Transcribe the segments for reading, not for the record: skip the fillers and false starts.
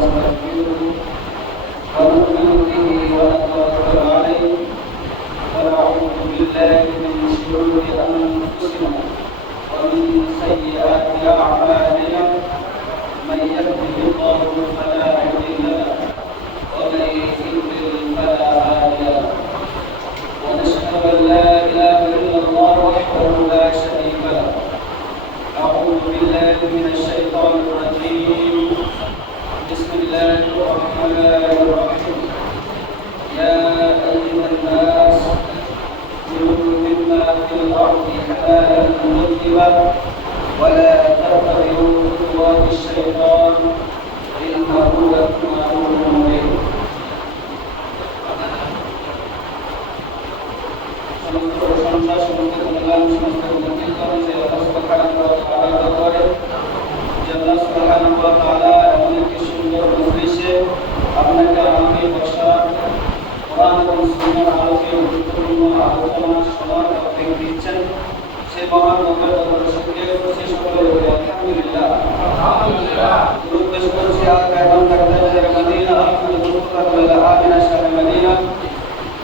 ونستغفره ونؤمن به ونتوكل عليه ونعوذ بالله من شرور أنفسنا ومن سيئات أعمالنا من يهده الله فلا مضل له ومن يضلل فلا هادي له ونشهد أن لا إله إلا الله وحده لا شريك له أعوذ بالله من الشيطان الرجيم بسم الله الرحمن الرحيم يا أيها الناس كلوا مما في الأرض حلالا طيبا ولا تتبعوا خطوات الشيطان إنه لكم عدو مبين আপনাকে আমাকে বসার কোরআন এবং সুন্নাহর আলোকে গুরুত্বপূর্ণ আলোচনা শোনার তৌফিক দিচ্ছেন সেই মহান রবের দরবারে শুকরিয়া করছি সকলে বলি আলহামদুলিল্লাহ আলহামদুলিল্লাহ দুরূদ পেশ করছি আর পেগম্বর তাকদীর মদিনা আহমদ মুস্তাফা আমিনা শাহ মদিনা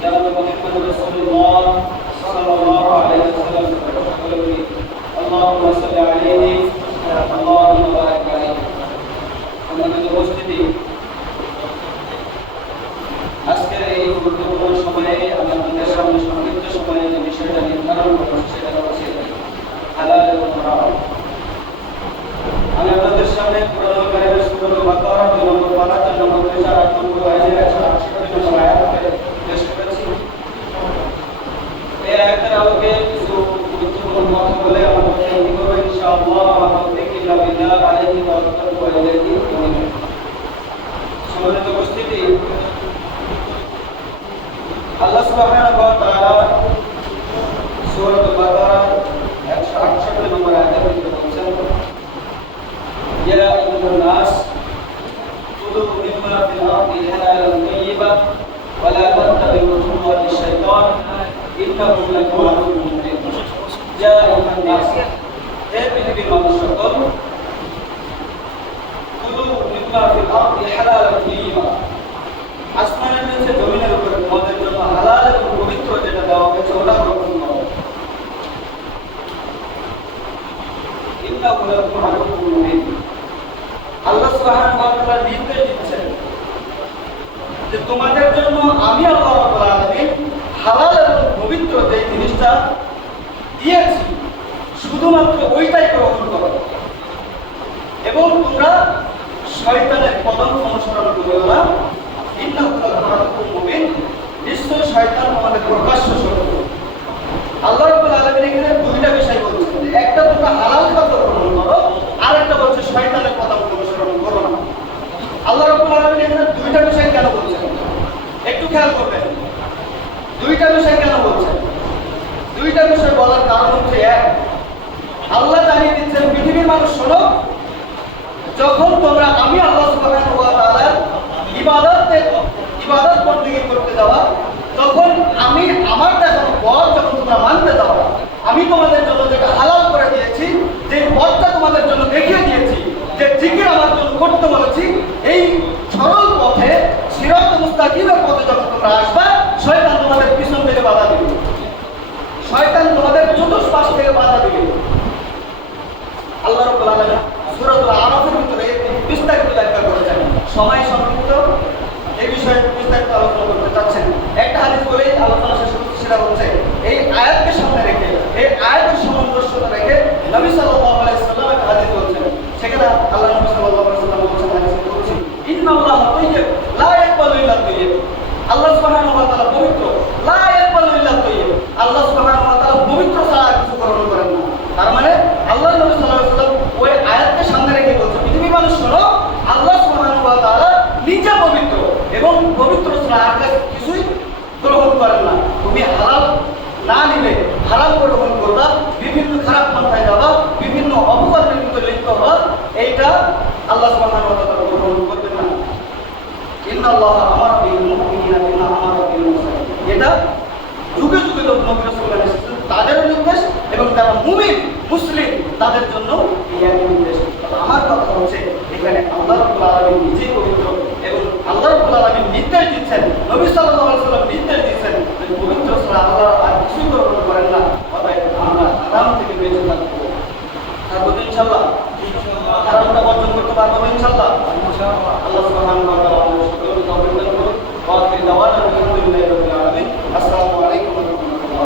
জনাব মুহাম্মদ রাসূলুল্লাহ সাল্লাল্লাহু আলাইহি ওয়াসাল্লাম সকলে বলি আল্লাহুম্মা সাল্লি আলাইহি আল্লাহুম্মা বারিক আলাইহি আমাদের উপস্থিতি আজকের এই গুরুত্বপূর্ণ সময়ে আপনাদের সামনে সংক্ষিপ্ত সময়ে যে বিষয়টা নির্ধারণ করছি সেটা হচ্ছে হালাল এবং হারাম। আমি আপনাদের সামনে কোরআন কারীমের সূরা বাকারা 2 নম্বর পারা 4 নম্বর 8 নম্বর আয়াতের 168 নম্বর আয়াত পেশ করেছি। এই আয়াতের আলোকে কিছু গুরুত্বপূর্ণ কথা বলে আমরা শুরু করব ইনশাআল্লাহ। ওয়া বিল্লাহ আলাইহি ওয়া সাল্লাম। সম্মানিত উপস্থিতি, আল্লাহ সুবহানাহু ওয়া তাআলা সূরা বাকারা 168 নম্বর আয়াতে বলেছেন ইয়া আইয়ুহান নাস কুলু মিম্মা ফিল আরদি হালালান তাইয়্যিবা ওয়া লা তাত্তাবি'উ খুতুওয়াতিশ শাইতান ইন্নাহু লাকুম আদুউউন মুবিন। ইয়া আইয়ুহান নাস, হে পৃথিবীর মানুষ সকল, কুলু মিম্মা ফিল আরদি হালালান তাইয়্যিবা, আসমানের নিচে জমিনের উপরে তোমাদের জন্য হালাল এবং পবিত্র যেটা দেওয়া হয়েছে ওটা গ্রহণ করো। ইন্নাহু লাকুম আদুউউন মুবিন। আল্লাহ সুবহানাহু ওয়া তাআলা নির্দেশ দিচ্ছেন যে তোমাদের জন্য আমি আল্লাহ রাব্বুল আলামিন হালাল এবং পবিত্র যে জিনিসটা দিয়েছি শুধুমাত্র ওইটাই গ্রহণ করো এবং তোমরা শয়তানের কদম অনুসরণ করো না। নিশ্চয় শয়তান আমাদের প্রকাশ্য শত্রু। আল্লাহ রাব্বুল আলামিন এখানে দুইটা বিষয় বলছেন, একটা তোমরা হালাল খাদ্য গ্রহণ করো, আর একটা বলছে শয়তানের কথা অনুসরণ করো না। আল্লাহ রাব্বুল আলামিন এখানে দুইটা বিষয় কেন বলছেন একটু খেয়াল করবেন। দুইটা বিষয় কেন বলছেন? দুইটা বিষয় বলার কারণ হচ্ছে এক, আল্লাহ জানিয়ে দিচ্ছেন পৃথিবীর মানুষ শোনো, যখন তোমরা আমি আল্লাহ সুবহানাহু ওয়া তাআলার ইবাদত করতে যাওয়া, তখন আমি আমার দেখানো পথ যখন তোমরা মানতে যাওয়া, আমি তোমাদের জন্য যেটা হালাল করে দিয়েছি, যে পথটা তোমাদের জন্য দেখিয়ে দিয়েছি, যে জিকির আমার জন্য করতে বলেছি, এই সরল পথে সিরাত মুস্তাকিমের পথে যখন তোমরা আসবে, শয়তান তোমাদের পিছন থেকে বাধা দিবে, শয়তান তোমাদের চতুষ্পাশ থেকে বাধা দিবে। আল্লাহ রাব্বুল আলামিন সূরাতুল আরাফের ভিতরে বিস্তারিত ব্যাখ্যা করেছেন। সময় সংক্ষিপ্ত, এই বিষয়ে বিস্তারিত আলোচনা করতে চাচ্ছেন। একটা হাদিস বলেই আলোচনা শেষ করতে, সেটা হচ্ছে এই আয়াতকে সামনে রেখে, এই আয়াতের সামঞ্জস্যতা রেখে নবী সাল্লাল্লাহু আলাইহি ওয়াসাল্লাম একটা হাদিস বলছেন। সেখানে আল্লাহ নবী সাল্লাল্লাহু আলাইহি ওয়াসাল্লাম বলছেন, হাদিসে বলছি ইন্নাল্লাহা তাইয়্যিব লা ইয়াকবালু ইল্লা তাইয়্যিব। আল্লাহ সুবহানাহু ওয়া তাআলা পবিত্র, লা ইয়াকবালু ইল্লা তাইয়্যিব। আল্লাহ সুবহানাহু ওয়া তাআলা পবিত্র ছাড়া কিছু গ্রহণ করেন না। তার মানে আল্লাহ নবী সাল্লাল্লাহু আলাইহি ওয়াসাল্লাম ওই আয়াতকে সামনে রেখে বলছে পৃথিবীর মানুষ শোনো, আল্লাহ সুবহানাহু ওয়া তাআলা নিজে পবিত্র এবং পবিত্র ছাড়া আর কিছুই গ্রহণ করেন না। তুমি হালাল না নিলে হারাম গ্রহণ করবা, বিভিন্ন খারাপ পন্থায় যাবা, বিভিন্ন অপকর্মের ভিতরে লিপ্ত হবা, এইটা আল্লাহ সুবহানাহু ওয়া তাআলা গ্রহণ করবেন না। ইন্নাল্লাহা আমারা বিল মুমিনিনা বিমা আমারা বিল মুরসালিন। এটা যুগে যুগে নবী রাসূলুল্লাহ তাদের নির্দেশ এবং যারা মুমিন মুসলিম তাদের জন্য এই একই নির্দেশ। আমার কথা হচ্ছে এখানে আল্লাহ রাব্বুল আলামিন নিজেই পবিত্র করবো ইনশাল্লাহ।